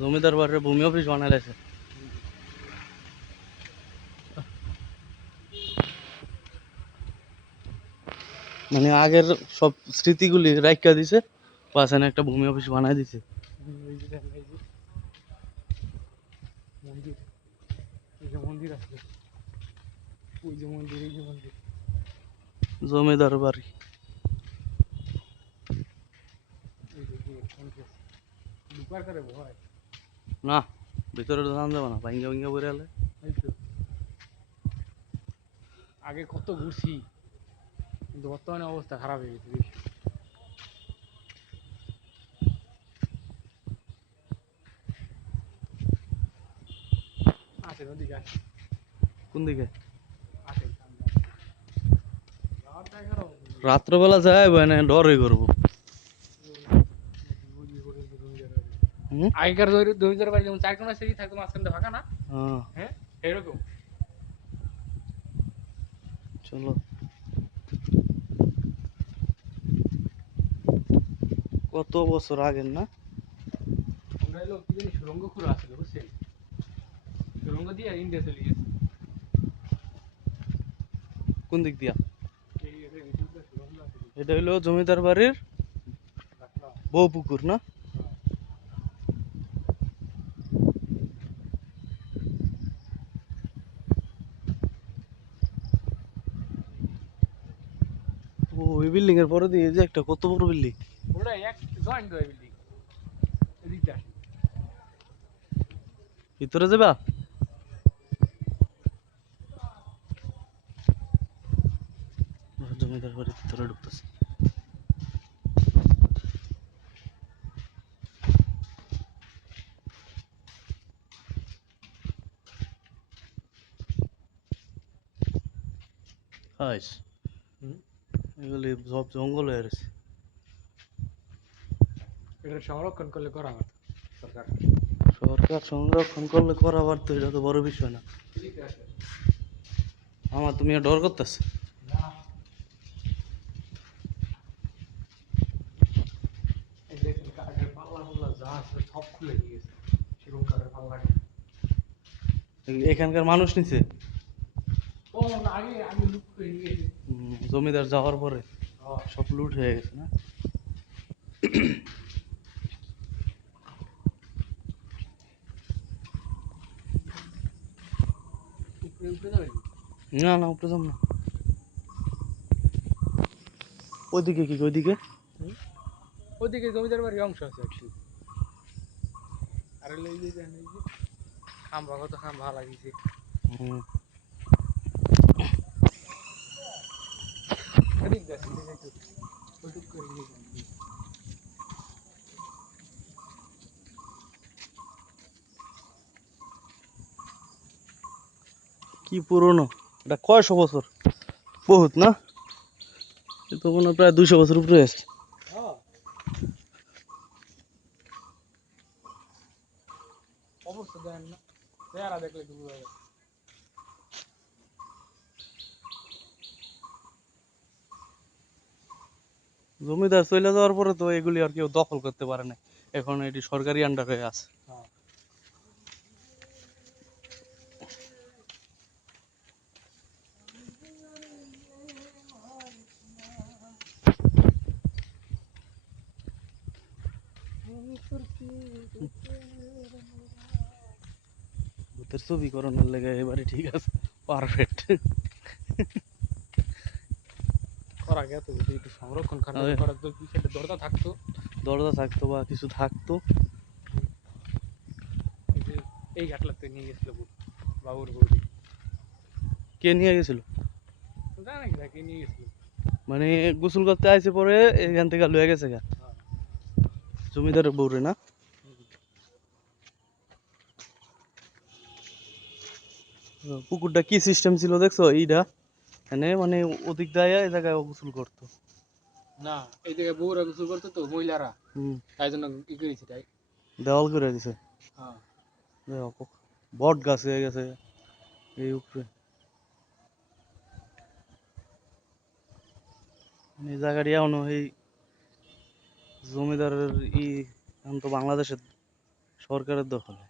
জমিদার বাড়ির ভূমি অফিস বানাইছে। মানে আগের সব স্মৃতিগুলি রাইখা দিছে, পাশানে একটা ভূমি অফিস বানাই দিছে। জমিদার বাড়ি না, ভিতরে জান যাবো না, ভাঙ্গা ভাঙ্গা পড়ে এলে। আগে কত ঘুরছি, কিন্তু বর্তমানে অবস্থা খারাপ হয়ে গেছে। আসে নদীকে আসে। কোন দিকে? আসে রাত্রবেলা যায় মানে ডরে করবো। আগেকার জমিদার বাড়ি যেমন চারকোনা সিঁড়ি থাকতো, মাঝখানটা ফাঁকা না? হ্যাঁ, এরকম। চলো, কত বছর আগের না? আমরা এলো কি জানি সুরঙ্গ খুঁড়া আসলে, বুঝছেন? সুরঙ্গ দিয়ে ইন্ডিয়া চলে গেছে। কোন দিক দিয়া? সুরঙ্গ আছে। এটা হইলো জমিদার বাড়ির বউ পুকুর না? ও, ওই বিল্ডিং এর পরে দিয়ে যে একটা কত বড় বিল্ডিং। ওটা এক জয়েন্ট হয় বিল্ডিং। এদিকটা আসে। ভিতরে যাবা? জমিদার বাড়ির ভিতরে ঢুকতেছে। হাইস, এগুলি সব জঙ্গল হয়ে গেছে। এটা সংরক্ষণ করলে করা হয় সরকার। সরকার সংরক্ষণ করলে করা পারতো, এটা তো বড় বিষয় না। আমার তুমি ডর করতেছে। সব খুলে গিয়েছে পাল্লা। এখানকার মানুষ নিছে আগে আগে লুক করে নিয়ে গেছে। জমিদার যাওয়ার পরে সব লুট হয়ে গেছে না? না না, উপরে যাম না। ওইদিকে কি? ওইদিকে ওইদিকে জমিদার বাড়ির অংশ আছে একটু। আর এই যে খাম্বা, কত খাম্বা লাগিয়েছে। কি পুরনো, এটা কয়শো বছর? বহুত না? এ তো মনে হয় প্রায় 200 বছর উপরে আছে। অবস্থা দেন না, চেহারা দেখলে একটু বোঝা যায়। জমিদার চলে যাওয়ার পরে তো এগুলি আর কেউ দখল করতে পারে না, এখন এটি সরকারি আন্ডারে আছে। ভূতের ছবি করানোর লেগে এবারে ঠিক আছে, পারফেক্ট। করা গেত যদি একটু সংরক্ষণ করার তো সেটা দরজা থাকতো। দরজা থাকতো বা কিছু থাকতো। এই ঘাটলাতে নিয়ে গেছিল বাবুর বৌদি। কে নিয়ে গেছিল? জানা কি কে নিয়ে গেছিল? মানে গোসল করতে আইসে পরে এখান থেকে লয়ে গেছে গা জমিদারের বউরে না? পুকুরটা কি সিস্টেম ছিল দেখছো? এইটা এনে মানে ওদিক যায় এই জায়গায় গোসল করতো না, এই জায়গায় বউরা গোসল করতো তো মহিলারা, তাই জন্য ই করেছে তাই। দেওয়াল করে দিছে। হ্যাঁ, বট গাছ হয়ে গেছে এই উপরে। এই জায়গাটি এখনো এই জমিদারের ই এখন তো বাংলাদেশের সরকারের দখলে।